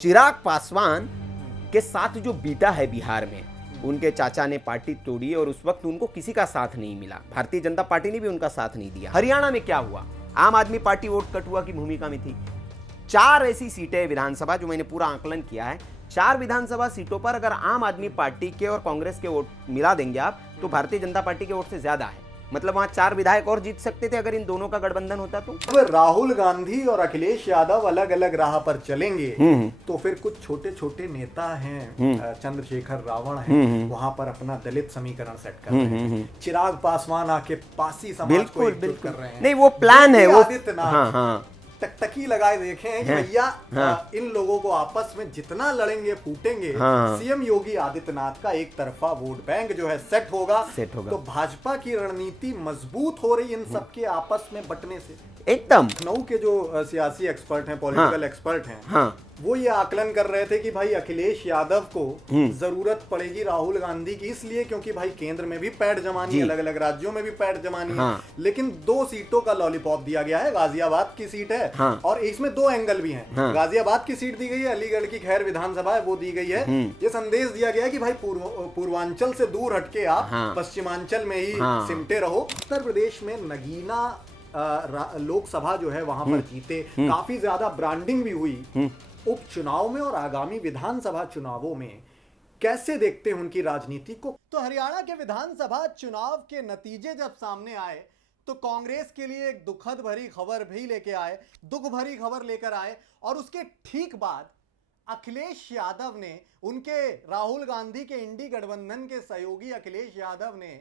चिराग पासवान के साथ जो बीता है बिहार में, उनके चाचा ने पार्टी तोड़ी और उस वक्त उनको किसी का साथ नहीं मिला। भारतीय जनता पार्टी ने भी उनका साथ नहीं दिया। हरियाणा में क्या हुआ? आम आदमी पार्टी वोट कटुआ की भूमिका में थी। 4 ऐसी सीटें विधानसभा, जो मैंने पूरा आकलन किया है, 4 विधानसभा सीटों पर अगर आम आदमी पार्टी के और कांग्रेस के वोट मिला देंगे आप, तो भारतीय जनता पार्टी के वोट से ज्यादा है। मतलब वहां 4 विधायक और जीत सकते थे अगर इन दोनों का गठबंधन होता तो। अब राहुल गांधी और अखिलेश यादव अलग अलग राह पर चलेंगे तो फिर कुछ छोटे छोटे नेता हैं, चंद्रशेखर रावण हैं, वहां पर अपना दलित समीकरण सेट कर रहे हैं। चिराग पासवान आके पासी समाज को एकजुट कर रहे हैं। नहीं, वो प्लान है वो। आदित्यनाथ टकटकी लगाए देखे हैं कि भैया इन लोगों को आपस में जितना लड़ेंगे फूटेंगे, सीएम योगी आदित्यनाथ का एक तरफा वोट बैंक जो है सेट होगा। तो भाजपा की रणनीति मजबूत हो रही इन सबके आपस में बंटने से। एकदम लखनऊ के जो सियासी एक्सपर्ट हैं, पॉलिटिकल एक्सपर्ट हैं, वो ये आकलन कर रहे थे कि भाई अखिलेश यादव को जरूरत पड़ेगी राहुल गांधी की, इसलिए क्योंकि भाई केंद्र में भी पैठ जमानी, अलग अलग राज्यों में भी पैठ जमानी है। लेकिन 2 सीटों का लॉलीपॉप दिया गया है। गाजियाबाद की सीट है और इसमें 2 एंगल भी हैं। गाजियाबाद की सीट दी गई है, अलीगढ़ की खैर विधानसभा है वो दी गई है। ये संदेश दिया गया है कि भाई पूर्वांचल से दूर हटके आप पश्चिमांचल में ही सिमटे रहो। उत्तर प्रदेश में नगीना लोकसभा जो है वहां पर जीते, काफी ज्यादा ब्रांडिंग भी हुई उपचुनाव में और आगामी विधानसभा चुनावों में। कैसे देखते हैं उनकी राजनीति को? तो हरियाणा के विधानसभा चुनाव के नतीजे जब सामने आए तो कांग्रेस के लिए एक दुखद भरी खबर भी लेके आए, दुख भरी खबर लेकर आए। और उसके ठीक बाद अखिलेश यादव ने, उनके राहुल गांधी के इंडी गठबंधन के सहयोगी अखिलेश यादव ने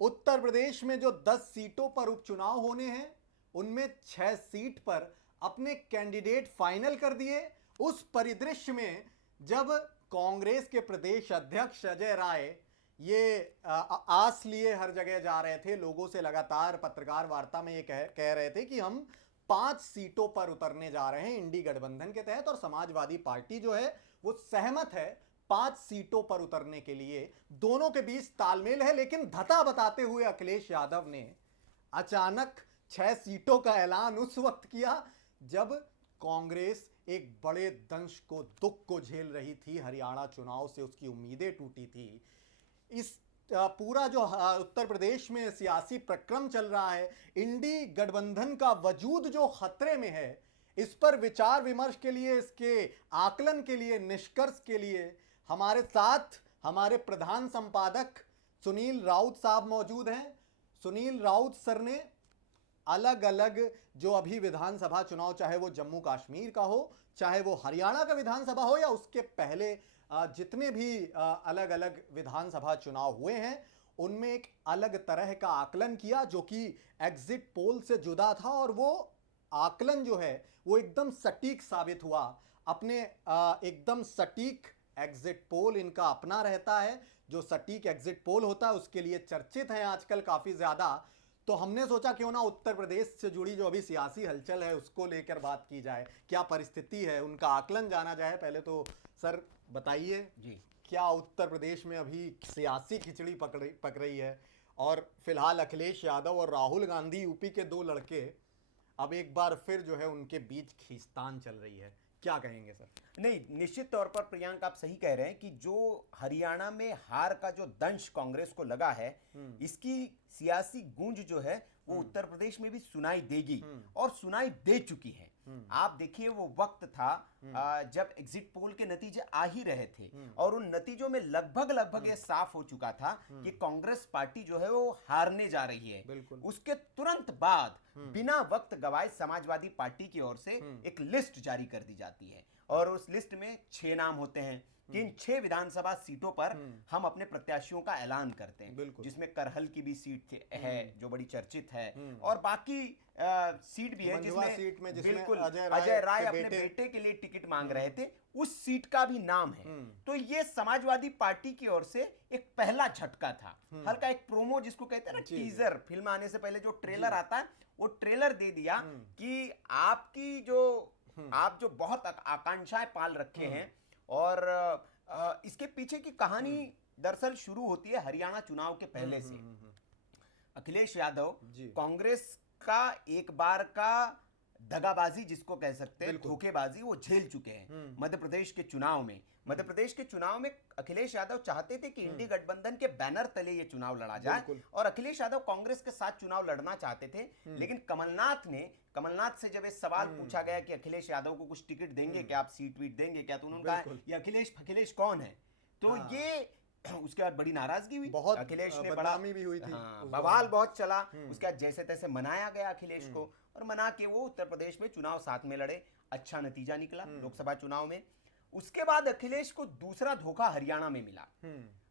उत्तर प्रदेश में जो 10 सीटों पर उपचुनाव होने हैं उनमें 6 सीट पर अपने कैंडिडेट फाइनल कर दिए। उस परिदृश्य में जब कांग्रेस के प्रदेश अध्यक्ष अजय राय ये आस लिए हर जगह जा रहे थे, लोगों से लगातार पत्रकार वार्ता में ये कह रहे थे कि हम 5 सीटों पर उतरने जा रहे हैं इंडी गठबंधन के तहत, और समाजवादी पार्टी जो है वो सहमत है 5 सीटों पर उतरने के लिए। दोनों के बीच तालमेल है। लेकिन धता बताते हुए अखिलेश यादव ने अचानक 6 सीटों का ऐलान उस वक्त किया जब कांग्रेस एक बड़े दंश को, दुख को झेल रही थी। हरियाणा चुनाव से उसकी उम्मीदें टूटी थी। इस पूरा जो उत्तर प्रदेश में सियासी प्रक्रम चल रहा है, इंडी गठबंधन का वजूद जो खतरे में है, इस पर विचार विमर्श के लिए, इसके आकलन के लिए, निष्कर्ष के लिए हमारे साथ हमारे प्रधान संपादक सुनील राउत साहब मौजूद हैं। सुनील राउत सर ने अलग अलग जो अभी विधानसभा चुनाव, चाहे वो जम्मू कश्मीर का हो, चाहे वो हरियाणा का विधानसभा हो, या उसके पहले जितने भी अलग अलग विधानसभा चुनाव हुए हैं, उनमें एक अलग तरह का आकलन किया जो कि एग्जिट पोल से जुदा था। और वो आकलन जो है वो एकदम सटीक साबित हुआ। अपने एकदम सटीक एग्जिट पोल इनका अपना रहता है। जो सटीक एग्जिट पोल होता है उसके लिए चर्चित है आजकल काफी ज्यादा। तो हमने सोचा क्यों ना उत्तर प्रदेश से जुड़ी जो अभी सियासी हलचल है उसको लेकर बात की जाए, क्या परिस्थिति है, उनका आकलन जाना जाए। पहले तो सर बताइए जी, क्या उत्तर प्रदेश में अभी सियासी खिचड़ी पक रही है, और फिलहाल अखिलेश यादव और राहुल गांधी, यूपी के 2 लड़के, अब एक बार फिर जो है उनके बीच खींचतान चल रही है, क्या कहेंगे सर? नहीं, निश्चित तौर पर प्रियंक आप सही कह रहे हैं कि जो हरियाणा में हार का जो दंश कांग्रेस को लगा है, इसकी सियासी गूंज जो है वो उत्तर प्रदेश में भी सुनाई देगी और सुनाई दे चुकी है। आप देखिए, वो वक्त था जब एग्जिट पोल के नतीजे आ ही रहे थे और उन नतीजों में लगभग ये साफ हो चुका था कि कांग्रेस पार्टी जो है वो हारने जा रही है। उसके तुरंत बाद बिना वक्त गवाए समाजवादी पार्टी की ओर से एक लिस्ट जारी कर दी जाती है और उस लिस्ट में 6 नाम होते हैं कि इन 6 विधानसभा सीटों पर हम अपने प्रत्याशियों का ऐलान करते हैं, जिसमें करहल की भी सीट है जो बड़ी चर्चित है, और बाकी सीट भी है जिसमें बिल्कुल अजय राय अपने बेटे के लिए टिकट मांग रहे थे, उस सीट का भी नाम है। तो ये समाजवादी पार्टी की ओर से एक पहला झटका था। हल्का एक प्रोमो जिसको कहते हैं ना, टीजर, फिल्म आने से पहले जो ट्रेलर आता है, वो ट्रेलर दे दिया कि आप जो बहुत आकांक्षाएं पाल रखे हैं। और इसके पीछे की कहानी दरअसल शुरू होती है हरियाणा चुनाव के पहले से। अखिलेश यादव कांग्रेस का एक बार का दगाबाजी जिसको कह सकते हैं, धोखेबाजी, वो झेल चुके हैं मध्य प्रदेश के चुनाव में। मध्य प्रदेश के चुनाव में अखिलेश यादव चाहते थे कि इंडी गठबंधन के बैनर तले ये चुनाव लड़ा जाए और अखिलेश यादव कांग्रेस के साथ चुनाव लड़ना चाहते थे। लेकिन कमलनाथ से जब ये सवाल पूछा गया कि अखिलेश यादव को कुछ टिकट देंगे क्या, आप सीट वीट देंगे क्या, तो उन्होंने कहा ये अखिलेश कौन है। तो ये उसके बाद बड़ी नाराजगी हुई, बहुत अखिलेश ने बदनामी भी हुई थी, बवाल बहुत चला। उसके बाद जैसे तैसे मनाया गया अखिलेश को और मना के वो उत्तर प्रदेश में चुनाव साथ में लड़े, अच्छा नतीजा निकला लोकसभा चुनाव में। उसके बाद अखिलेश को दूसरा धोखा हरियाणा में मिला।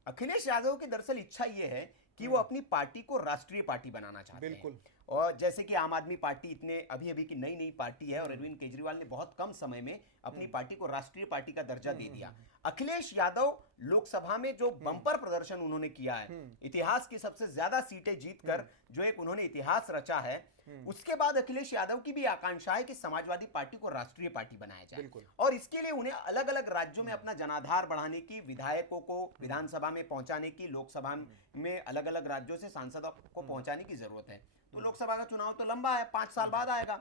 अखिलेश यादव की दरअसल इच्छा ये है कि वो अपनी पार्टी को राष्ट्रीय पार्टी बनाना चाहते हैं। और जैसे कि आम आदमी पार्टी इतने अभी की नई पार्टी है और अरविंद केजरीवाल ने बहुत कम समय में अपनी पार्टी को राष्ट्रीय पार्टी का दर्जा दे दिया। अखिलेश यादव लोकसभा में जो बम्पर प्रदर्शन उन्होंने किया है, इतिहास की सबसे ज्यादा सीटें जीतकर जो एक उन्होंने इतिहास रचा है, उसके बाद अखिलेश यादव की भी आकांक्षा है कि समाजवादी पार्टी को राष्ट्रीय पार्टी बनाया जाए। और इसके लिए उन्हें अलग अलग राज्यों में अपना जनाधार बढ़ाने की, विधायकों को विधानसभा में पहुंचाने की, लोकसभा में अलग अलग राज्यों से सांसदों को पहुंचाने की जरूरत है। तो लोकसभा का चुनाव तो लंबा है, 5 साल बाद आएगा।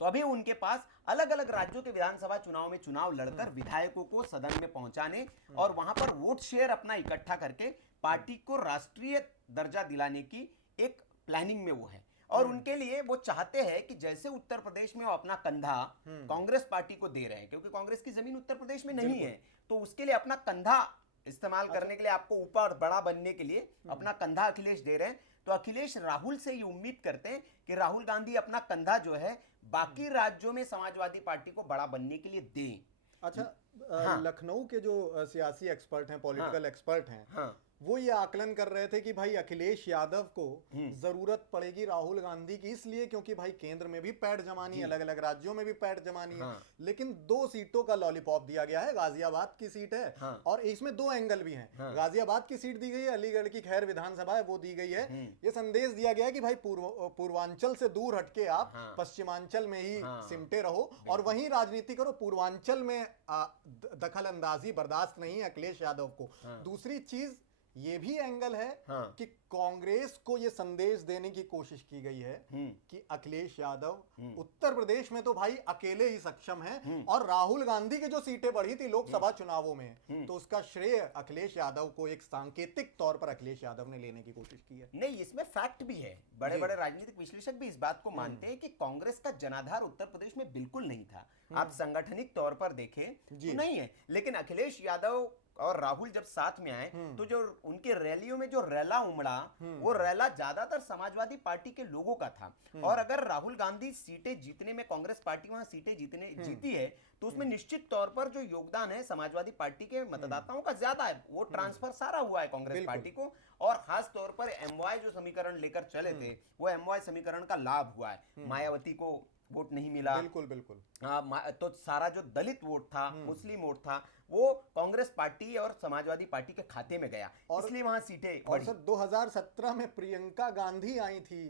तो अभी उनके पास अलग अलग राज्यों के विधानसभा चुनाव में चुनाव लड़कर विधायकों को सदन में पहुंचाने और वहां पर वोट शेयर अपना इकट्ठा करके पार्टी को राष्ट्रीय दर्जा दिलाने की एक प्लानिंग में वो है। और उनके लिए वो चाहते हैं कि जैसे उत्तर प्रदेश में वो अपना कंधा कांग्रेस पार्टी को दे रहे हैं, क्योंकि कांग्रेस की जमीन उत्तर प्रदेश में नहीं है, तो उसके लिए अपना कंधा इस्तेमाल करने के लिए, आपको ऊपर बड़ा बनने के लिए अपना कंधा अखिलेश दे रहे हैं। तो अखिलेश राहुल से ये उम्मीद करते हैं कि राहुल गांधी अपना कंधा जो है बाकी राज्यों में समाजवादी पार्टी को बड़ा बनने के लिए दें। अच्छा, लखनऊ के जो सियासी एक्सपर्ट हैं, पॉलिटिकल एक्सपर्ट हैं, वो ये आकलन कर रहे थे कि भाई अखिलेश यादव को जरूरत पड़ेगी राहुल गांधी की, इसलिए क्योंकि भाई केंद्र में भी पैठ जमानी, अलग अलग राज्यों में भी पैठ जमानी है। लेकिन 2 सीटों का लॉलीपॉप दिया गया है, गाजियाबाद की सीट है और इसमें 2 एंगल भी हैं। गाजियाबाद की सीट दी गई है, अलीगढ़ की खैर विधानसभा है वो दी गई है। ये संदेश दिया गया है कि भाई पूर्वांचल से दूर हटके आप पश्चिमांचल में ही सिमटे रहो और वहीं राजनीति करो, पूर्वांचल में दखल अंदाजी बर्दाश्त नहीं है अखिलेश यादव को। दूसरी चीज ये भी एंगल है कि कांग्रेस को ये संदेश देने की कोशिश की गई है कि अखिलेश यादव उत्तर प्रदेश में तो भाई अकेले ही सक्षम हैं और राहुल गांधी की जो सीटें बढ़ी थी लोकसभा चुनावों में, तो उसका श्रेय अखिलेश यादव को एक सांकेतिक तौर पर अखिलेश यादव ने लेने की कोशिश की है। नहीं, इसमें फैक्ट भी है, बड़े बड़े राजनीतिक विश्लेषक भी इस बात को मानते हैं कि कांग्रेस का जनाधार उत्तर प्रदेश में बिल्कुल नहीं था। आप संगठनिक तौर पर देखें तो नहीं है, लेकिन अखिलेश यादव और राहुल जब साथ में आए तो जो उनके रैलियों में जो रैला उमड़ा, वो रैला ज्यादातर समाजवादी पार्टी के लोगों का था। और अगर राहुल गांधी सीटें जीतने में, कांग्रेस पार्टी वहां सीटें जीती है, तो उसमें निश्चित तौर पर जो योगदान है समाजवादी पार्टी के मतदाताओं का ज्यादा है। वो ट्रांसफर सारा हुआ है कांग्रेस पार्टी को, और खास तौर पर एमवाय जो समीकरण लेकर चले थे, वो एमवाय समीकरण का लाभ हुआ है। मायावती को वोट नहीं मिला, बिल्कुल। तो सारा जो दलित वोट था, मुस्लिम वोट था, वो कांग्रेस पार्टी और समाजवादी पार्टी के खाते में गया, इसलिए वहां सीटें और सर 2017 में प्रियंका गांधी आई थी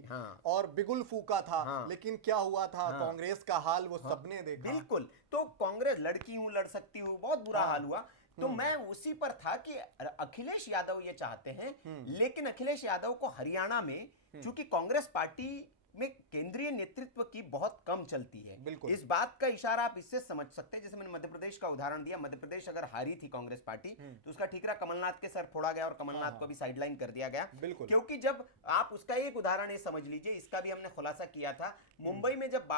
और बिगुल फूका था, लेकिन क्या हुआ था, कांग्रेस का हाल वो सबने देखा। बिल्कुल, तो कांग्रेस लड़की हूं, लड़ सकती हूं, बहुत बुरा हाल हुआ। तो मैं उसी पर था कि अखिलेश यादव ये चाहते हैं, लेकिन अखिलेश यादव को हरियाणा में चूंकि कांग्रेस पार्टी में केंद्रीय नेतृत्व की बहुत कम चलती है, इस बात का इशारा आप इससे समझ सकते हैं। जैसे मैंने मध्य प्रदेश का उदाहरण दिया, मध्य प्रदेश अगर हारी थी कांग्रेस पार्टी तो उसका ठीकरा कमलनाथ के सर फोड़ा गया और कमलनाथ को भी साइडलाइन कर दिया गया। क्योंकि जब आप उसका एक उदाहरण ये समझ लीजिए, इसका भी हमने खुलासा किया था, मुंबई में जब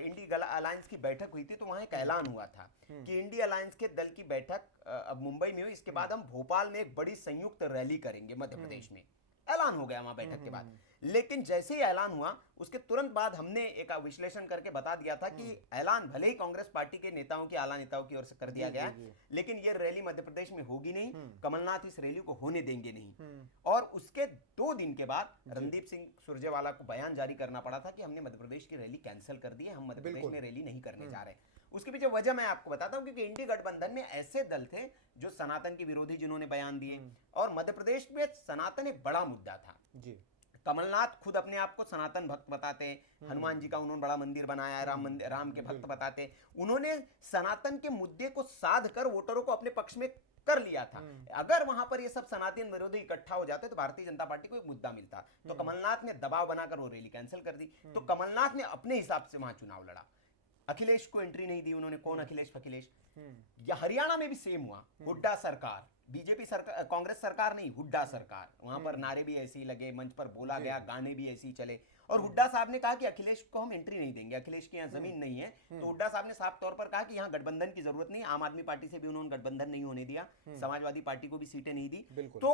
इंडी अलायंस की बैठक हुई थी तो वहां एक ऐलान हुआ था कि इंडी अलायंस के दल की बैठक अब मुंबई में हुई, इसके बाद हम भोपाल में एक बड़ी संयुक्त रैली करेंगे मध्य प्रदेश में। ऐलान हो गया वहां बैठक के बाद, लेकिन जैसे ही ऐलान हुआ उसके तुरंत बाद हमने एक विश्लेषण करके बता दिया था कि ऐलान भले ही कांग्रेस पार्टी के नेताओं की, आला नेताओं की ओर से कर दिया गया है, लेकिन ये रैली मध्य प्रदेश में होगी नहीं, कमलनाथ इस रैली को होने देंगे नहीं। और उसके 2 दिन के बाद रणदीप सिंह सुरजेवाला को बयान जारी करना पड़ा था कि हमने मध्य प्रदेश की रैली कैंसिल कर दी है, हम मध्य प्रदेश में रैली नहीं करने जा रहे। उसके पीछे वजह मैं आपको बताता हूं, क्योंकि इंडी गठबंधन में ऐसे दल थे जो सनातन के विरोधी, जिन्होंने बयान दिए, और मध्य प्रदेश में सनातन एक बड़ा मुद्दा था जी। कमलनाथ खुद अपने आप को सनातन भक्त बताते हैं, हनुमान जी का उन्होंने बड़ा मंदिर बनाया है, राम के भक्त बताते हैं। उन्होंने सनातन के मुद्दे को साध कर वोटरों को अपने पक्ष में कर लिया था। अगर वहां पर ये सब सनातन विरोधी इकट्ठा हो जाते तो भारतीय जनता पार्टी को एक मुद्दा मिलता, तो कमलनाथ ने दबाव बनाकर वो रैली कैंसिल कर दी। तो कमलनाथ ने अपने हिसाब से वहां चुनाव लड़ा, अखिलेश को एंट्री नहीं दी उन्होंने। कौन अखिलेश फखिलेश? या हरियाणा में भी सेम हुआ, हुड्डा सरकार, बीजेपी सरकार, कांग्रेस सरकार नहीं, हुड्डा सरकार। वहां पर नारे भी ऐसे ही लगे, मंच पर बोला गया, गाने भी ऐसे ही चले। और हुड्डा साहब ने कहा कि अखिलेश को हम एंट्री नहीं देंगे, अखिलेश की यहाँ जमीन नहीं है। तो हुड्डा साहब ने साफ तौर पर कहा कि यहाँ गठबंधन की जरूरत नहीं। आम आदमी पार्टी से भी उन्होंने गठबंधन नहीं होने दिया, समाजवादी पार्टी को भी सीटें नहीं दी। तो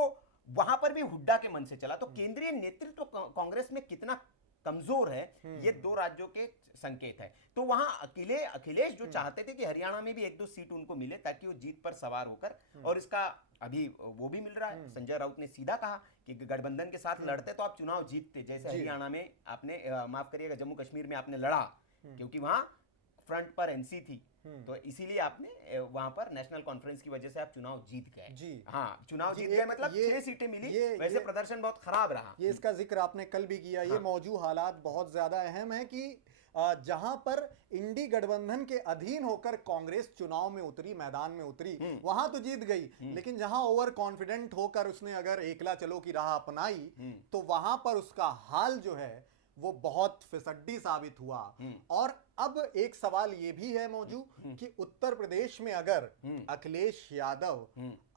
वहां पर भी हुड्डा के मन से चला। तो केंद्रीय नेतृत्व कांग्रेस में कितना कमजोर है, ये दो राज्यों के संकेत है। तो वहां अखिलेश जो चाहते थे कि हरियाणा में भी 1-2 सीट उनको मिले ताकि वो जीत पर सवार होकर, और इसका अभी वो भी मिल रहा है। संजय राउत ने सीधा कहा कि गठबंधन के साथ लड़ते तो आप चुनाव जीतते, जैसे हरियाणा में आपने माफ करिएगा जम्मू कश्मीर में आपने लड़ा, क्योंकि वहां फ्रंट पर एनसी थी, तो इसीलिए आपने वहां पर नेशनल कॉन्फ्रेंस की वजह से आप चुनाव जीत गए। जी हाँ, चुनाव जीत गए, मतलब 6 सीटें मिली। वैसे प्रदर्शन बहुत खराब रहा। ये इसका जिक्र आपने कल भी किया। ये मौजूद हालात बहुत ज्यादा अहम है कि जहां पर इंडी गठबंधन के अधीन होकर कांग्रेस चुनाव में उतरी, मैदान में उतरी, वहां तो जीत गई, लेकिन जहां ओवर कॉन्फिडेंट होकर उसने अगर एकला चलो की राह अपनाई, तो वहां पर उसका हाल जो है वो बहुत फिसड्डी साबित हुआ। और अब एक सवाल ये भी है मौजू कि उत्तर प्रदेश में अगर अखिलेश यादव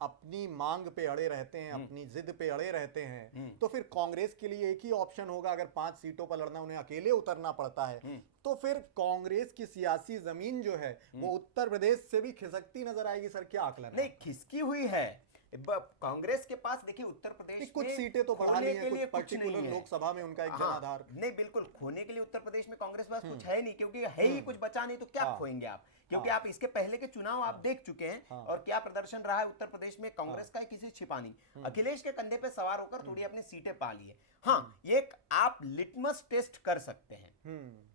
अपनी मांग पे अड़े रहते हैं, अपनी जिद पे अड़े रहते हैं, तो फिर कांग्रेस के लिए एक ही ऑप्शन होगा। अगर 5 सीटों पर लड़ना, उन्हें अकेले उतरना पड़ता है, तो फिर कांग्रेस की सियासी जमीन जो है वो उत्तर प्रदेश से भी खिसकती नजर आएगी। सर, क्या आकलन है? नहीं, खिसकी हुई है कांग्रेस के पास। देखिए, उत्तर प्रदेश कुछ सीटें तो बढ़ा ली हैं, कुछ पर्टिकुलर लोकसभा में उनका एक जनाधार। नहीं, बिल्कुल खोने के लिए उत्तर प्रदेश में कांग्रेस पास कुछ है नहीं, क्योंकि है ही कुछ बचा नहीं, तो क्या खोएंगे आप? क्योंकि आप इसके पहले के चुनाव आप देख चुके हैं, और क्या प्रदर्शन रहा है उत्तर प्रदेश में कांग्रेस का, किसी छिपा नहीं। अखिलेश के कंधे पे सवार होकर थोड़ी अपनी सीटें पा ली है। हाँ, ये आप लिटमस टेस्ट कर सकते हैं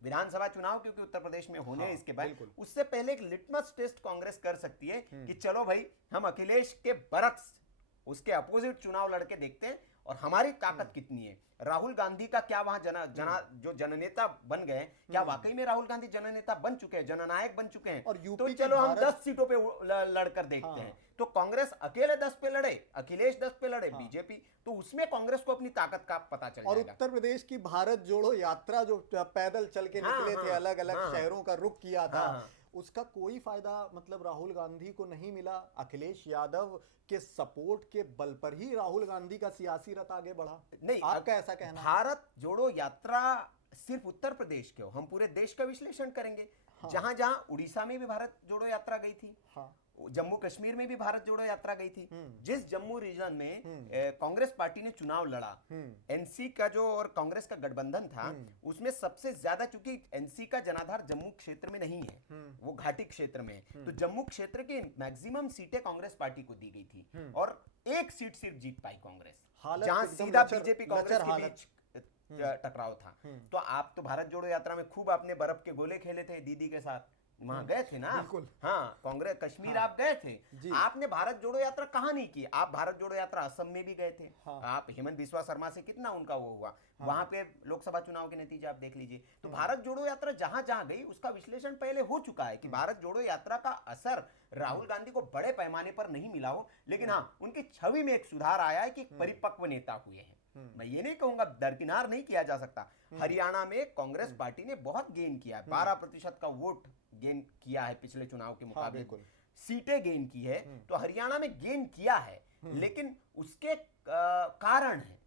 विधानसभा चुनाव, क्योंकि उत्तर प्रदेश में होने इसके बाद, उससे पहले एक लिटमस टेस्ट कांग्रेस कर सकती है कि चलो भाई, हम अखिलेश के बरक्स उसके अपोजिट चुनाव लड़के देखते हैं और हमारी ताकत कितनी है। राहुल गांधी का क्या वहां जो जननेता बन गए, क्या वाकई में राहुल गांधी जननेता बन चुके हैं, जननायक बन चुके हैं? और तो चलो हम 10 सीटों पे लड़कर देखते हैं। तो कांग्रेस अकेले 10 पे लड़े, अखिलेश 10 पे लड़े, बीजेपी, तो उसमें कांग्रेस को अपनी ताकत का पता चल जाएगा। और उत्तर प्रदेश की भारत जोड़ो यात्रा जो पैदल चल के निकले थे, अलग अलग शहरों का रुख किया था, उसका कोई फायदा मतलब राहुल गांधी को नहीं मिला। अखिलेश यादव के सपोर्ट के बल पर ही राहुल गांधी का सियासी रथ आगे बढ़ा। नहीं, आपका ऐसा कहना? भारत जोड़ो यात्रा सिर्फ उत्तर प्रदेश के हो, हम पूरे देश का विश्लेषण करेंगे। जहां जहां उड़ीसा में भी भारत जोड़ो यात्रा गई थी, जम्मू कश्मीर में भी भारत जोड़ो यात्रा गई थी। जिस जम्मू रीजन में कांग्रेस पार्टी ने चुनाव लड़ा, एनसी का जो और कांग्रेस का गठबंधन था, उसमें सबसे ज्यादा, चूंकि एनसी का जनाधार जम्मू क्षेत्र में नहीं है, वो घाटी क्षेत्र में है, तो जम्मू क्षेत्र की मैक्सिमम सीटें कांग्रेस पार्टी को दी गई थी, और 1 सीट सिर्फ जीत पाई कांग्रेस, जहां सीधा बीजेपी कांग्रेस के बीच टकराव था। तो आप तो भारत जोड़ो यात्रा में खूब आपने बर्फ के गोले खेले थे दीदी के साथ, वहां गए थे ना? हाँ, कांग्रेस कश्मीर आप गए थे। आपने भारत जोड़ो यात्रा कहाँ नहीं की? आप भारत जोड़ो यात्रा असम में भी गए थे। आप हेमंत बिस्वा शर्मा से कितना उनका वो हुआ, वहां पे लोकसभा चुनाव के नतीजे आप देख लीजिए। तो भारत जोड़ो यात्रा जहां जहां गई, उसका विश्लेषण पहले हो चुका है कि भारत जोड़ो यात्रा का असर राहुल गांधी को बड़े पैमाने पर नहीं मिला हो, लेकिन हाँ, उनकी छवि में एक सुधार आया है कि परिपक्व नेता हुए हैं। मैं ये नहीं कहूंगा, दरकिनार नहीं किया जा सकता। हरियाणा में कांग्रेस पार्टी ने बहुत गेन किया है, 12% का वोट गेन किया है पिछले चुनाव के मुकाबले, सीटें गेन की है, तो हरियाणा में गेन किया है, लेकिन उसके कारण है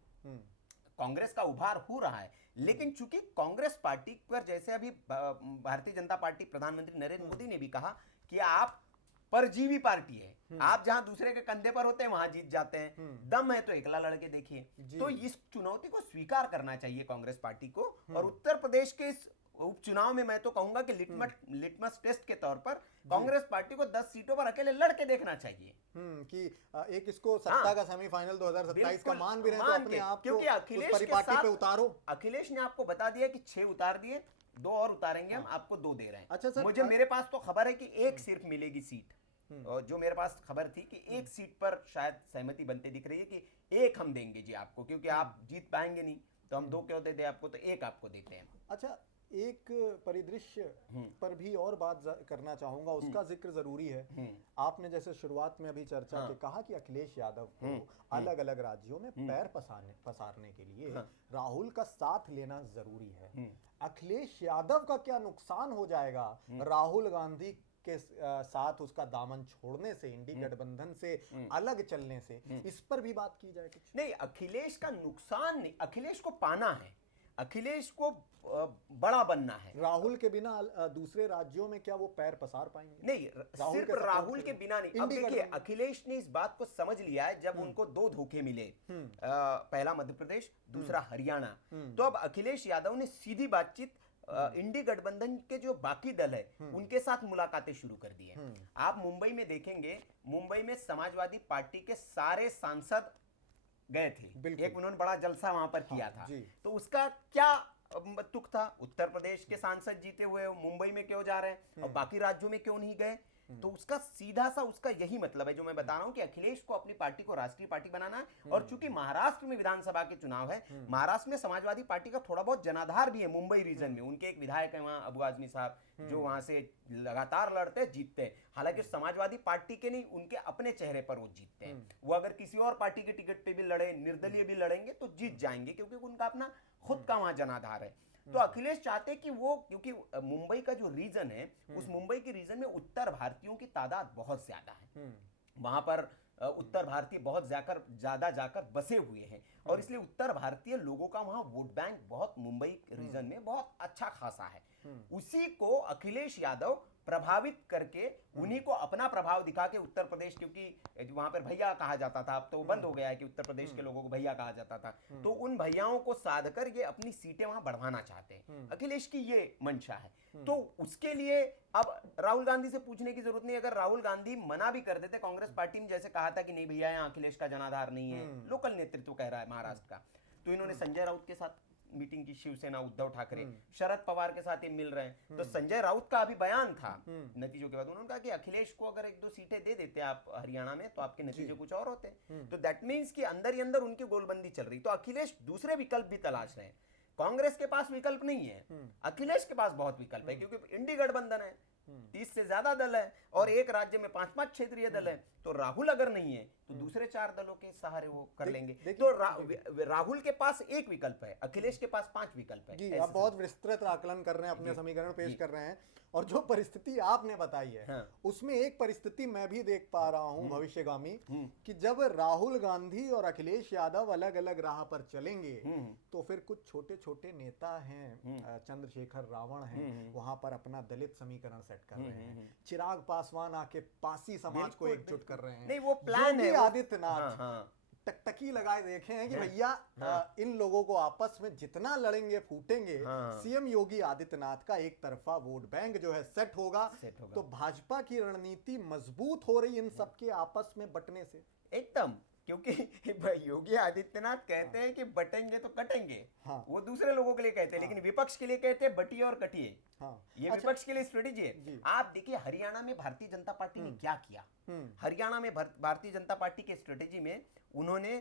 कांग्रेस का उभार हो रहा है। लेकिन चूंकि कांग्रेस पार्टी पर, जैसे अभी भारतीय जनता पार्टी प्रधानमंत्री नरेंद्र मोदी ने भी कहा कि आप परजीवी पार्टी है, आप जहां दूसरे के कंधे पर होते हैं वहां जीत जाते हैं, दम है तो एकला लड़के देखिए। तो इस चुनौती को स्वीकार करना चाहिए कांग्रेस पार्टी को। और उत्तर प्रदेश के इस उपचुनाव में मैं तो कहूंगा कि लिटमस टेस्ट के तौर पर कांग्रेस पार्टी को 10 सीटों पर अकेले लड़के देखना चाहिए, कि एक इसको सत्ता का सेमीफाइनल 2027 का मान भी रहे, तो अपने आप क्योंकि अखिलेश परिपाटी पे उतारो। अखिलेश ने आपको बता दिया कि 6 उतार दिए, 2 और उतारेंगे, हम आपको 2 दे रहे हैं। अच्छा सर, मुझे मेरे पास तो खबर है कि 1 सिर्फ मिलेगी सीट, और जो मेरे पास खबर थी कि 1 सीट पर शायद सहमति बनते दिख रही है कि 1 हम देंगे जी आपको, क्योंकि आप जीत पाएंगे नहीं, तो हम 2 क्यों दे दे आपको, तो 1 आपको देते हैं। अच्छा, एक परिदृश्य पर भी और बात करना चाहूंगा, उसका जिक्र जरूरी है। आपने जैसे शुरुआत में अभी चर्चा के कहा कि अखिलेश यादव को अलग अलग राज्यों में पैर पसारने के लिए राहुल का साथ लेना जरूरी है। अखिलेश यादव का क्या नुकसान हो जाएगा राहुल गांधी के साथ उसका दामन छोड़ने से, इंडी गठबंधन से अलग चलने से? इस पर भी बात की जाए कुछ? नहीं, अखिलेश का नुकसान नहीं, अखिलेश को पाना है, अखिलेश को बड़ा बनना है। राहुल के बिना दूसरे राज्यों में क्या वो पैर पसार पाएंगे? नहीं, सिर्फ राहुल के बिना नहीं। अब देखिए, अखिलेश ने इस बात को समझ लिया है जब उनको 2 धोखे मिले, पहला मध्य प्रदेश, दूसरा हरियाणा, तो अब अखिलेश यादव ने सीधी बातचीत इंडी गठबंधन के जो बाकी दल है उनके साथ मुलाकातें शुरू कर दी है। आप मुंबई में देखेंगे, मुंबई में समाजवादी पार्टी के सारे सांसद गए थे, एक उन्होंने बड़ा जलसा वहां पर किया था। तो उसका क्या तुक था? उत्तर प्रदेश के सांसद जीते हुए मुंबई में क्यों जा रहे हैं और बाकी राज्यों में क्यों नहीं गए? तो उसका सीधा सा उसका यही मतलब है जो मैं बता रहा हूं कि अखिलेश को अपनी पार्टी को राष्ट्रीय पार्टी बनाना है। और चूंकि महाराष्ट्र में विधानसभा के चुनाव है, महाराष्ट्र में समाजवादी पार्टी का थोड़ा बहुत जनाधार भी है मुंबई रीजन में। उनके एक विधायक है वहां, अबू आजमी साहब, जो वहां से लगातार लड़ते जीतते हैं। हालांकि समाजवादी पार्टी के नहीं, उनके अपने चेहरे पर वो जीतते हैं। वो अगर किसी और पार्टी के टिकट पे भी लड़े, निर्दलीय भी लड़ेंगे तो जीत जाएंगे, क्योंकि उनका अपना खुद का वहां जनाधार है। तो अखिलेश चाहते कि वो, क्योंकि मुंबई का जो रीजन है, उस मुंबई के रीजन में उत्तर भारतीयों की तादाद बहुत ज्यादा है। वहां पर उत्तर भारतीय बहुत ज्यादा जाकर बसे हुए हैं, और इसलिए उत्तर भारतीय लोगों का वहां वोट बैंक बहुत मुंबई रीजन में बहुत अच्छा खासा है। उसी को अखिलेश यादव प्रभावित करके, उन्हीं को अपना प्रभाव दिखा के उत्तर प्रदेश, क्योंकि वहां पर भैया कहा जाता था, अब तो बंद हो गया है कि उत्तर प्रदेश के लोगों को भैया कहा जाता था, तो उन भैयाओं को साध कर ये अपनी सीटें वहां बढ़वाना चाहते हैं। अखिलेश की ये मंशा है। तो उसके लिए अब राहुल गांधी से पूछने की जरूरत नहीं। अगर राहुल गांधी मना भी कर देते, कांग्रेस पार्टी ने जैसे कहा था कि नहीं भैया यहाँ अखिलेश का जनाधार नहीं है, लोकल नेतृत्व कह रहा है महाराष्ट्र का, तो इन्होंने संजय राउत के साथ मीटिंग की, शिवसेना, उद्धव ठाकरे, शरद पवार के साथ ये मिल रहे हैं। तो संजय राउत का अभी बयान था नतीजों के बाद, उन्होंने कहा कि अखिलेश को अगर 1-2 सीटें दे देते आप हरियाणा में तो आपके नतीजे कुछ और होते। तो दैट मीन्स कि अंदर ही अंदर उनकी गोलबंदी चल रही। तो अखिलेश दूसरे विकल्प भी तलाश रहे हैं। कांग्रेस के पास विकल्प नहीं है, अखिलेश के पास बहुत विकल्प है, क्योंकि इंडी गठबंधन है, 30 से ज्यादा दल है, और एक राज्य में 5-5 क्षेत्रीय दल है। तो राहुल अगर नहीं है तो दूसरे 4 दलों के सहारे वो कर लेंगे। तो राहुल के पास एक विकल्प है, अखिलेश के पास 5 विकल्प है। जी, आप बहुत विस्तृत आकलन कर रहे हैं, अपने समीकरण पेश कर रहे हैं, और जो परिस्थिति आपने बताई है उसमें एक परिस्थिति मैं भी देख पा रहा हूं भविष्यगामी, कि जब राहुल गांधी और अखिलेश यादव अलग अलग राह पर चलेंगे तो फिर कुछ छोटे छोटे नेता हैं, चंद्रशेखर रावण हैं, वहां पर अपना दलित समीकरण सेट कर रहे हैं। चिराग पासवान आके पासी समाज को एकजुट कर रहे हैं। नहीं, वो प्लान है। आदित्यनाथ टकटकी लगाए देखे हैं कि भैया इन लोगों को आपस में जितना लड़ेंगे फूटेंगे, सीएम योगी आदित्यनाथ का एक तरफा वोट बैंक जो है सेट होगा। तो भाजपा की रणनीति मजबूत हो रही इन सबके आपस में बटने से एकदम, क्योंकि योगी आदित्यनाथ कहते हैं कि बटेंगे तो कटेंगे। वो दूसरे लोगों के लिए कहते हैं, लेकिन विपक्ष के लिए कहते हैं बटिए और कटिए। ये विपक्ष के लिए स्ट्रेटेजी है। आप देखिए हरियाणा में भारतीय जनता पार्टी ने क्या किया। हरियाणा में भारतीय जनता पार्टी के स्ट्रेटेजी में उन्होंने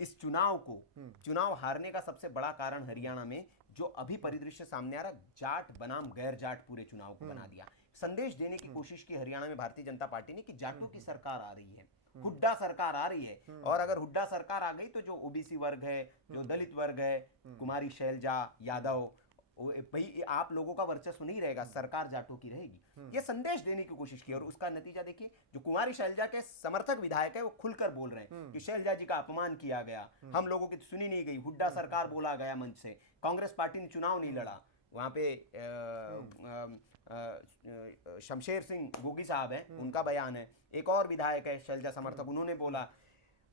इस चुनाव हारने का सबसे बड़ा कारण हरियाणा में जो अभी परिदृश्य सामने आ रहा, जाट बनाम गैर जाट पूरे चुनाव को बना दिया। संदेश देने की कोशिश की हरियाणा में भारतीय जनता पार्टी ने कि जाटों की सरकार आ रही है, हुड्डा सरकार आ रही है, और अगर हुड्डा सरकार आ गई तो जो ओबीसी वर्ग है, जो दलित वर्ग है, कुमारी शैलजा यादव, भाई आप लोगों का वर्चस्व नहीं रहेगा, सरकार जाटों की रहेगी। ये संदेश देने की कोशिश की, और उसका नतीजा देखिए, जो कुमारी शैलजा के समर्थक विधायक है वो खुलकर बोल रहे हैं कि शैलजा जी का अपमान किया गया, हम लोगों की सुनी नहीं गई, हुड्डा सरकार बोला गया मंच से, कांग्रेस पार्टी ने चुनाव नहीं लड़ा। वहां पे शमशेर सिंह गोगी साहब हैं, उनका बयान है। एक और विधायक है शैलजा समर्थक, उन्होंने बोला।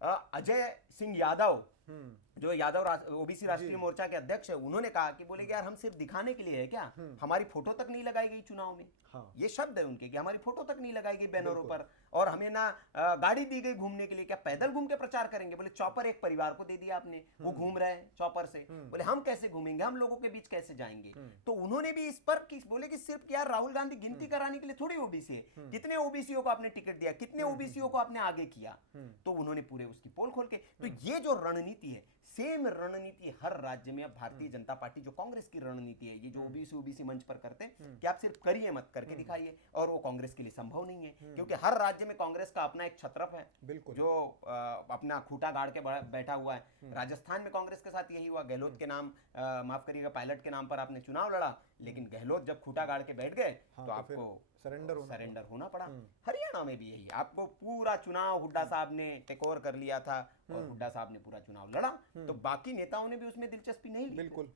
अजय सिंह यादव जो यादव ओबीसी राष्ट्रीय मोर्चा के अध्यक्ष है, उन्होंने कहा कि बोले यार हम सिर्फ दिखाने के लिए है क्या, हमारी फोटो तक नहीं लगाई गई चुनाव में। ये शब्द है उनके कि हमारी फोटो तक नहीं लगाई गई बैनरों पर, और हमें ना गाड़ी दी गई घूमने के लिए, क्या पैदल घूम के प्रचार करेंगे? बोले चॉपर एक परिवार को दे दिया आपने, वो घूम रहे हैं चॉपर से। बोले हम कैसे घूमेंगे, हम लोगों के बीच कैसे जाएंगे? तो उन्होंने भी इस पर बोले कि सिर्फ यार राहुल गांधी गिनती कराने के लिए थोड़ी ओबीसी है, कितने ओबीसीओ को आपने टिकट दिया, कितने ओबीसीओ को आपने आगे किया? तो उन्होंने पूरे उसकी पोल खोल के, तो ये जो रणनीति रणनीति है, सेम रणनीति हर राज्य में। अब भारतीय जनता पार्टी जो कांग्रेस की रणनीति है, ये जो ओबीसी मंच पर करते हैं कि आप सिर्फ करिए मत करके दिखाइए, और वो कांग्रेस के लिए संभव नहीं है, क्योंकि हर राज्य में कांग्रेस का अपना एक छत्रप है जो अपना खूंटा गाड़ के बैठा हुआ है। राजस्थान में कांग्रेस के साथ यही हुआ, गहलोत के नाम, माफ करिएगा, पायलट के नाम पर आपने चुनाव लड़ा, लेकिन गहलोत जब खूंटा गाड़ के बैठ गए तो आपको सरेंडर होना पड़ा। हरियाणा में भी यही, आपको पूरा चुनाव हुड्डा साहब ने टेक ओवर कर लिया था और हुड्डा साहब ने पूरा चुनाव लड़ा, तो बाकी नेताओं ने भी उसमें दिलचस्पी नहीं ली। बिल्कुल।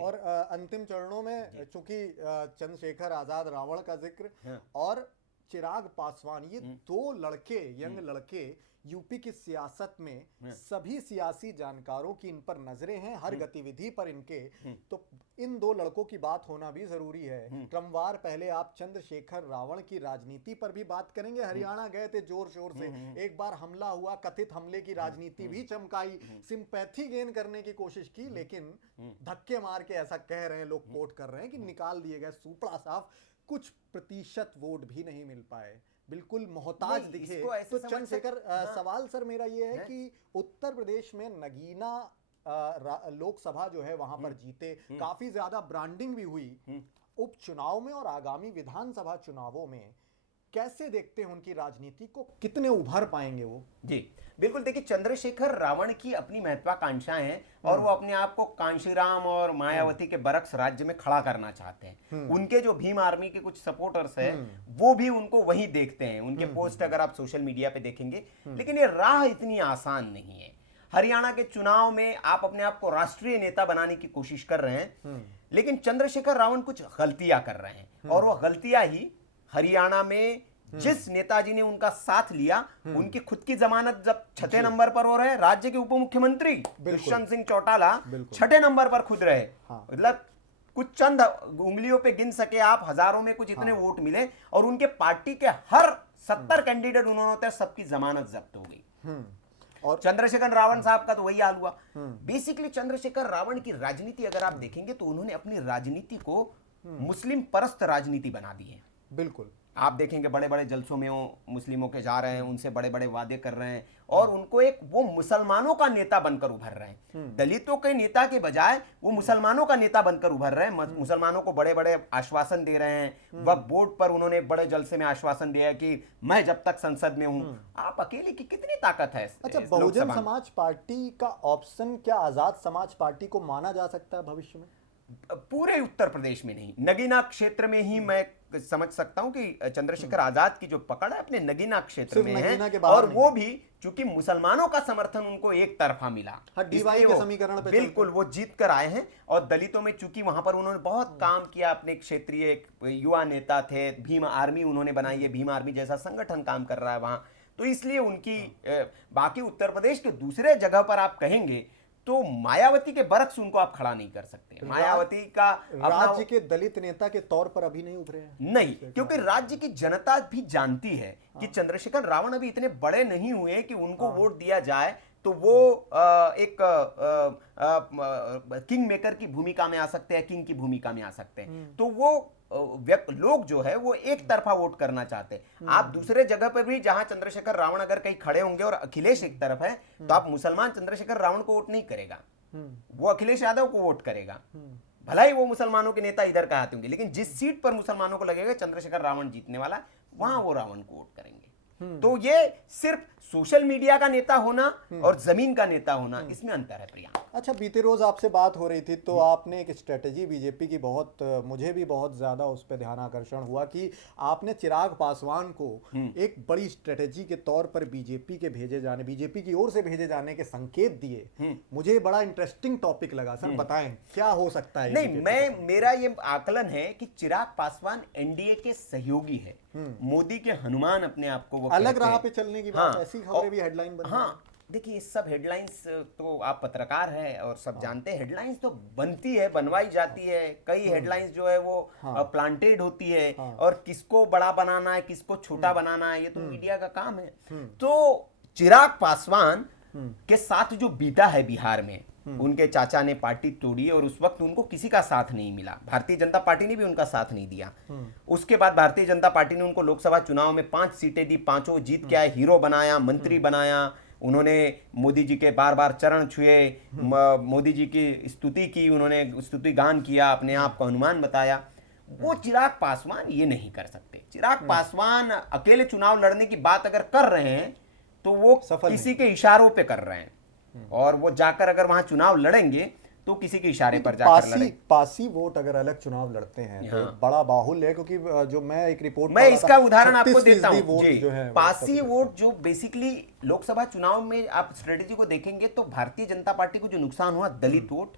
और अंतिम चरणों में चूंकि चंद्रशेखर आजाद रावण का जिक्र और चिराग पासवान, ये दो लड़के, यंग लड़के यूपी की सियासत में सभी सियासी जानकारों की इन पर नजरें हैं, हर गतिविधि पर इनके, तो इन दो लड़कों की बात होना भी जरूरी है। क्रमवार पहले आप चंद्रशेखर रावण की राजनीति पर भी बात करेंगे। हरियाणा गए थे जोर शोर से, एक बार हमला हुआ, कथित हमले की राजनीति भी चमकाई, सिंपैथी गेन करने की कोशिश की, लेकिन धक्के मार के ऐसा कह रहे हैं लोग, कोट कर रहे हैं कि निकाल दिए गए सुपड़ा साफ, कुछ प्रतिशत वोट भी नहीं मिल पाए, बिल्कुल मोहताज दिखे। तो चंद्रशेखर, सवाल सर मेरा ये है कि उत्तर प्रदेश में नगीना लोकसभा जो है वहां पर जीते, काफी ज्यादा ब्रांडिंग भी हुई, उपचुनाव में और आगामी विधानसभा चुनावों में कैसे देखते हैं उनकी राजनीति को, कितने उभर पाएंगे वो? जी बिल्कुल, देखिए चंद्रशेखर रावण की अपनी महत्वाकांक्षाएं हैं और वो अपने आप को कांशीराम और मायावती के बरक्स राज्य में खड़ा करना चाहते हैं। उनके जो भीम आर्मी के कुछ सपोर्टर्स हैं वो भी उनको वही देखते हैं, उनके पोस्ट अगर आप सोशल मीडिया पे देखेंगे, लेकिन ये राह इतनी आसान नहीं है। हरियाणा के चुनाव में आप अपने आप को राष्ट्रीय नेता बनाने की कोशिश कर रहे हैं, लेकिन चंद्रशेखर रावण कुछ गलतियां कर रहे हैं, और वो गलतियां ही हरियाणा में जिस नेताजी ने उनका साथ लिया, उनकी खुद की जमानत जब 6 नंबर पर हो रहे, राज्य के उप मुख्यमंत्री दुष्यंत सिंह चौटाला 6 नंबर पर खुद रहे, मतलब कुछ चंद उंगलियों पे गिन सके आप, हजारों में कुछ इतने वोट मिले, और उनके पार्टी के हर 70 कैंडिडेट उन्होंने होते, सबकी जमानत जब्त हो गई। और चंद्रशेखर रावण साहब का तो वही हाल हुआ। बेसिकली चंद्रशेखर रावण की राजनीति अगर आप देखेंगे तो उन्होंने अपनी राजनीति को मुस्लिम परस्त राजनीति बना दी है। बिल्कुल, आप देखेंगे बड़े बड़े जलसों में वो मुस्लिमों के जा रहे हैं, उनसे बड़े बड़े वादे कर रहे हैं, और उनको एक वो मुसलमानों का नेता बनकर उभर रहे हैं। दलितों के नेता के बजाय वो मुसलमानों का नेता बनकर उभर रहे हैं, मुसलमानों को बड़े बड़े आश्वासन दे रहे हैं। वक्फ बोर्ड पर उन्होंने बड़े जलसे में आश्वासन दिया कि मैं जब तक संसद में हूं। आप अकेले की कितनी ताकत है? अच्छा, बहुजन समाज पार्टी का ऑप्शन क्या आजाद समाज पार्टी को माना जा सकता है भविष्य में? पूरे उत्तर प्रदेश में नहीं, नगीना क्षेत्र में ही मैं समझ सकता हूं कि चंद्रशेखर आजाद की जो पकड़ है अपने नगीना क्षेत्र में है, और वो भी चूंकि मुसलमानों का समर्थन उनको एक तरफा मिला, के समीकरण पे बिल्कुल वो जीत कर आए हैं। और दलितों में चूंकि वहां पर उन्होंने बहुत काम किया, अपने क्षेत्रीय युवा नेता थे, भीम आर्मी उन्होंने बनाई है, भीम आर्मी जैसा संगठन काम कर रहा है वहां, तो इसलिए उनकी बाकी उत्तर प्रदेश के दूसरे जगह पर आप कहेंगे तो मायावती के बरक्स उनको आप खड़ा नहीं कर सकते। मायावती का राज्य के दलित नेता के तौर पर अभी नहीं उभरे हैं, नहीं, क्योंकि राज्य की जनता भी जानती है कि चंद्रशेखर रावण अभी इतने बड़े नहीं हुए कि उनको वोट दिया जाए तो वो एक किंग मेकर की भूमिका में आ सकते हैं, किंग की भूमिका में आ सकते हैं। तो वो लोग जो है वो एक तरफा वोट करना चाहते हैं। आप दूसरे जगह पर भी जहां चंद्रशेखर रावण अगर कहीं खड़े होंगे और अखिलेश एक तरफ है, तो आप मुसलमान चंद्रशेखर रावण को वोट नहीं करेगा, वो अखिलेश यादव को वोट करेगा। भला ही वो मुसलमानों के नेता इधर का आते होंगे, लेकिन जिस सीट पर मुसलमानों को लगेगा चंद्रशेखर रावण जीतने वाला, वहां वो रावण को वोट करेंगे। तो ये सिर्फ सोशल मीडिया का नेता होना और जमीन का नेता होना, इसमें अंतर है प्रिया। अच्छा, बीते रोज आपसे बात हो रही थी तो आपने एक स्ट्रेटेजी बीजेपी की मुझे भी बहुत ज्यादा उस पर ध्यान आकर्षण हुआ कि आपने चिराग पासवान को एक बड़ी स्ट्रेटेजी के तौर पर बीजेपी की ओर से भेजे जाने के संकेत दिए। मुझे बड़ा इंटरेस्टिंग टॉपिक लगा सर, बताएं क्या हो सकता है? नहीं, मेरा ये आकलन है कि चिराग पासवान एनडीए के सहयोगी है, मोदी के हनुमान अपने आप को वो अलग राह पे चलने की बात, ऐसी खबरें भी हेडलाइन बनी। हाँ, देखिए सब हेडलाइंस तो आप पत्रकार हैं और सब जानते हैं, हेडलाइंस तो बनती है, बनवाई जाती है। कई हेडलाइंस जो है वो प्लांटेड होती है, और किसको बड़ा बनाना है, किसको छोटा बनाना है, ये तो मीडिया का काम है। तो चिराग पासवान के साथ जो बीता है बिहार में, उनके चाचा ने पार्टी तोड़ी और उस वक्त उनको किसी का साथ नहीं मिला, भारतीय जनता पार्टी ने भी उनका साथ नहीं दिया। उसके बाद भारतीय जनता पार्टी ने उनको लोकसभा चुनाव में 5 सीटें दी, 5 जीत के आए, हीरो बनाया, मंत्री बनाया, उन्होंने मोदी जी के बार बार चरण छुए, मोदी जी की स्तुति की, उन्होंने स्तुति गान किया, अपने आप को हनुमान बताया। वो चिराग पासवान ये नहीं कर सकते। चिराग पासवान अकेले चुनाव लड़ने की बात अगर कर रहे हैं तो वो किसी के इशारों पे कर रहे हैं, और वो जाकर अगर वहां चुनाव लड़ेंगे तो किसी के इशारे पर जाकर लड़ेंगे। पासी वोट अगर अलग चुनाव लड़ते हैं तो बड़ा बाहुल्य है, क्योंकि जो मैं एक रिपोर्ट मैं इसका उदाहरण आपको देता हूं जी। जो है पासी वोट जो बेसिकली लोकसभा चुनाव में आप स्ट्रेटेजी को देखेंगे तो भारतीय जनता पार्टी को जो नुकसान हुआ, दलित वोट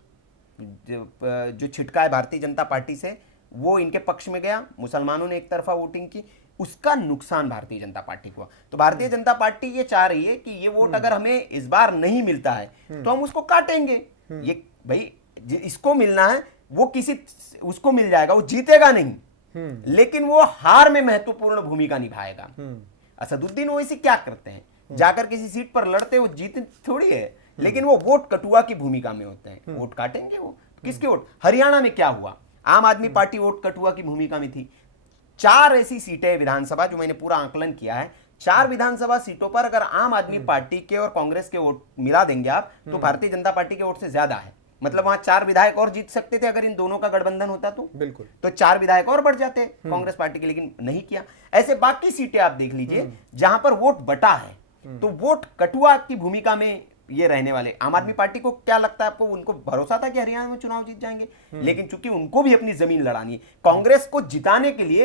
जो छिटका है भारतीय जनता पार्टी से, वो इनके पक्ष में गया, मुसलमानों ने एक तरफा वोटिंग की, उसका नुकसान भारतीय जनता पार्टी को। तो भारतीय जनता पार्टी ये चाह रही है कि ये वोट अगर हमें इस बार नहीं मिलता है तो हम उसको काटेंगे। ये भाई इसको मिलना है, वो किसी उसको मिल जाएगा, वो जीतेगा नहीं, लेकिन वो हार में महत्वपूर्ण भूमिका निभाएगा। असदुद्दीन ओवैसी क्या करते हैं, जाकर किसी सीट पर लड़ते, वो जीते थोड़ी है, लेकिन वो वोट कटुआ की भूमिका में होते हैं, वोट काटेंगे। वो किसके वोट? हरियाणा में क्या हुआ, आम आदमी पार्टी वोट कटुआ की भूमिका में थी। 4 ऐसी सीटें विधानसभा, जो मैंने पूरा आकलन किया है, 4 विधानसभा सीटों पर अगर आम आदमी पार्टी के और कांग्रेस के वोट मिला देंगे आप, तो भारतीय जनता पार्टी के वोट से ज्यादा है। मतलब वहां 4 विधायक और जीत सकते थे अगर इन दोनों का गठबंधन होता तो। बिल्कुल, तो 4 विधायक और बढ़ जाते कांग्रेस पार्टी के, लेकिन नहीं किया। ऐसे बाकी सीटें आप देख लीजिए जहां पर वोट बटा है, तो वोट कटुआ की भूमिका में ये रहने वाले। आम आदमी पार्टी को क्या लगता है आपको, उनको भरोसा था कि हरियाणा में चुनाव जीत जाएंगे, लेकिन चूंकि उनको भी अपनी जमीन लड़ानी है, कांग्रेस को जिताने के लिए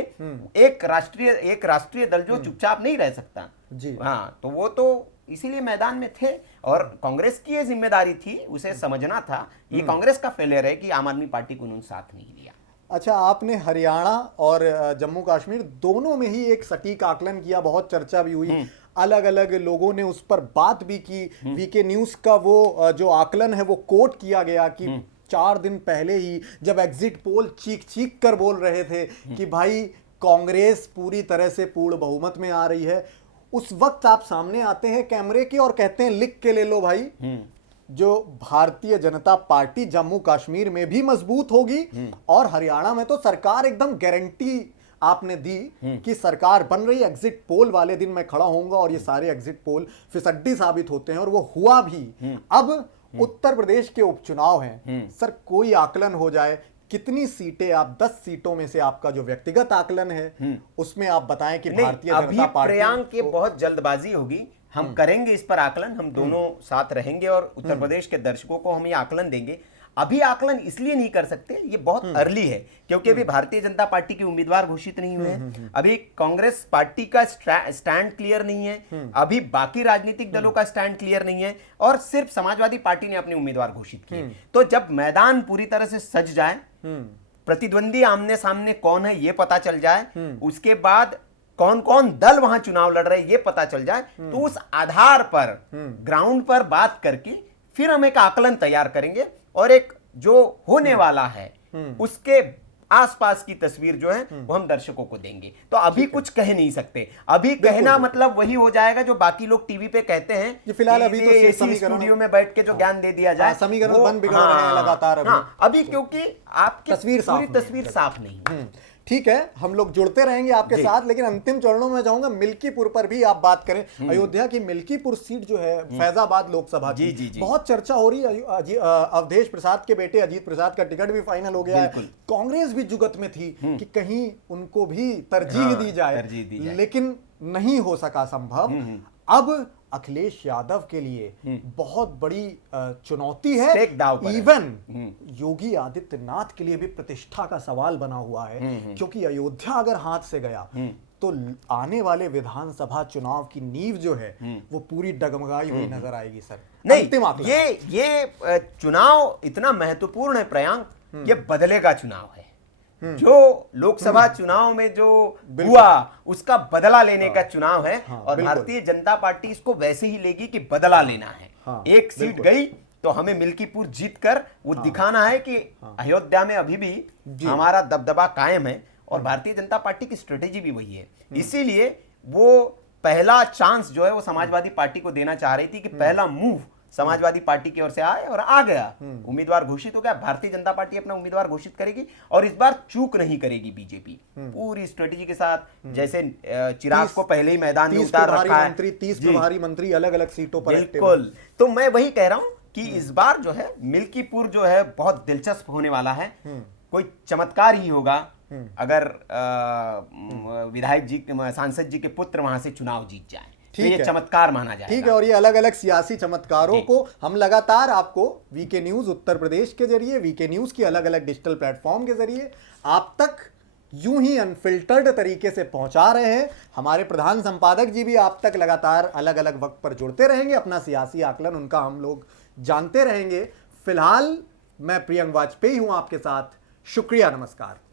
एक राष्ट्रीय दल जो चुपचाप नहीं रह सकता जी। हाँ, तो वो तो इसीलिए मैदान में थे, और कांग्रेस की ये जिम्मेदारी थी, उसे समझना था। ये कांग्रेस का फेलियर है कि आम आदमी पार्टी को उन्होंने साथ नहीं दिया। अच्छा, आपने हरियाणा और जम्मू कश्मीर दोनों में ही एक सटीक आकलन किया, बहुत चर्चा भी हुई, अलग अलग लोगों ने उस पर बात भी की। वीके न्यूज का वो जो आकलन है वो कोट किया गया कि 4 दिन पहले ही जब एग्जिट पोल चीख कर बोल रहे थे कि भाई कांग्रेस पूरी तरह से पूर्ण बहुमत में आ रही है, उस वक्त आप सामने आते हैं कैमरे के और कहते हैं लिख के ले लो भाई, जो भारतीय जनता पार्टी जम्मू कश्मीर में भी मजबूत होगी और हरियाणा में तो सरकार एकदम गारंटी आपने दी कि सरकार बन रही। एग्जिट पोल वाले दिन मैं खड़ा होऊंगा और ये सारे एग्जिट पोल फिसड्डी साबित होते हैं, और वो हुआ भी। अब उत्तर प्रदेश के उपचुनाव हैं सर, कोई आकलन हो जाए, कितनी सीटें आप 10 सीटों में से आपका जो व्यक्तिगत आकलन है उसमें आप बताएं कि भारतीय जनता पार्टी। प्रियांक की बहुत जल्दबाजी होगी, हम करेंगे इस पर आकलन, हम दोनों साथ रहेंगे और उत्तर प्रदेश के दर्शकों को हम ये आकलन देंगे। अभी आकलन इसलिए नहीं कर सकते, ये बहुत अर्ली है, क्योंकि अभी भारतीय जनता पार्टी के उम्मीदवार घोषित नहीं हुए हैं, अभी कांग्रेस पार्टी का स्टैंड क्लियर नहीं है, अभी बाकी राजनीतिक दलों का स्टैंड क्लियर नहीं है, और सिर्फ समाजवादी पार्टी ने अपने उम्मीदवार घोषित किए। तो जब मैदान पूरी तरह से सज जाए, प्रतिद्वंदी आमने सामने कौन है ये पता चल जाए, उसके बाद कौन कौन दल वहां चुनाव लड़ रहे हैं ये पता चल जाए, तो उस आधार पर ग्राउंड पर बात करके फिर हम एक आकलन तैयार करेंगे, और एक जो होने वाला है उसके आसपास की तस्वीर जो है वो हम दर्शकों को देंगे। तो अभी कुछ कह नहीं सकते, अभी कहना मतलब वही हो जाएगा जो बाकी लोग टीवी पे कहते हैं, फिलहाल अभी तो एसी स्टूडियो में बैठ के जो ज्ञान दे दिया जाए, समीकरण बन बिगड़ रहे हैं लगातार अभी क्योंकि आपकी पूरी तस्वीर साफ नहीं। ठीक है, हम लोग जुड़ते रहेंगे आपके साथ, लेकिन अंतिम चरणों में जाऊंगा मिल्कीपुर पर भी आप बात करें। अयोध्या की मिल्कीपुर सीट जो है फैजाबाद लोकसभा की, बहुत चर्चा हो रही है। अवधेश प्रसाद के बेटे अजीत प्रसाद का टिकट भी फाइनल हो गया है। कांग्रेस भी जुगत में थी कि कहीं उनको भी तरजीह दी जाए, लेकिन नहीं हो सका संभव। अब अखिलेश यादव के लिए बहुत बड़ी चुनौती है, इवन योगी आदित्यनाथ के लिए भी प्रतिष्ठा का सवाल बना हुआ है, क्योंकि अयोध्या अगर हाथ से गया तो आने वाले विधानसभा चुनाव की नींव जो है वो पूरी डगमगाई हुई नजर आएगी सर। नहीं, ये चुनाव इतना महत्वपूर्ण है प्रियांक, ये बदले का चुनाव है। जो लोकसभा चुनाव में जो हुआ उसका बदला लेने का चुनाव है, और भारतीय जनता पार्टी इसको वैसे ही लेगी कि बदला लेना है। एक सीट गई तो हमें मिल्कीपुर जीतकर वो दिखाना है कि अयोध्या में अभी भी हमारा दबदबा कायम है, और भारतीय जनता पार्टी की स्ट्रेटेजी भी वही है। इसीलिए वो पहला चांस जो है वो समाजवादी पार्टी को देना चाह रही थी कि पहला मूव समाजवादी पार्टी की ओर से आए और आ गया, उम्मीदवार घोषित हो गया। भारतीय जनता पार्टी अपना उम्मीदवार घोषित करेगी और इस बार चूक नहीं करेगी बीजेपी, पूरी स्ट्रेटेजी के साथ। जैसे चिराग को पहले ही मैदान में उतार रखा है, 30 प्रभारी मंत्री अलग अलग सीटों पर बिल्कुल। तो मैं वही कह रहा हूं कि इस बार जो है मिल्कीपुर जो है बहुत दिलचस्प होने वाला है। कोई चमत्कार ही होगा अगर विधायक जी, सांसद जी के पुत्र वहां से चुनाव जीत जाए, तो ये चमत्कार माना जाएगा। ठीक है, और ये अलग अलग सियासी चमत्कारों को हम लगातार आपको वीके न्यूज उत्तर प्रदेश के जरिए, वीके न्यूज की अलग अलग डिजिटल प्लेटफॉर्म के जरिए आप तक यूं ही अनफिल्टर्ड तरीके से पहुंचा रहे हैं। हमारे प्रधान संपादक जी भी आप तक लगातार अलग अलग वक्त पर जुड़ते रहेंगे, अपना सियासी आकलन उनका हम लोग जानते रहेंगे। फिलहाल मैं प्रियंक वाजपेयी हूं आपके साथ। शुक्रिया, नमस्कार।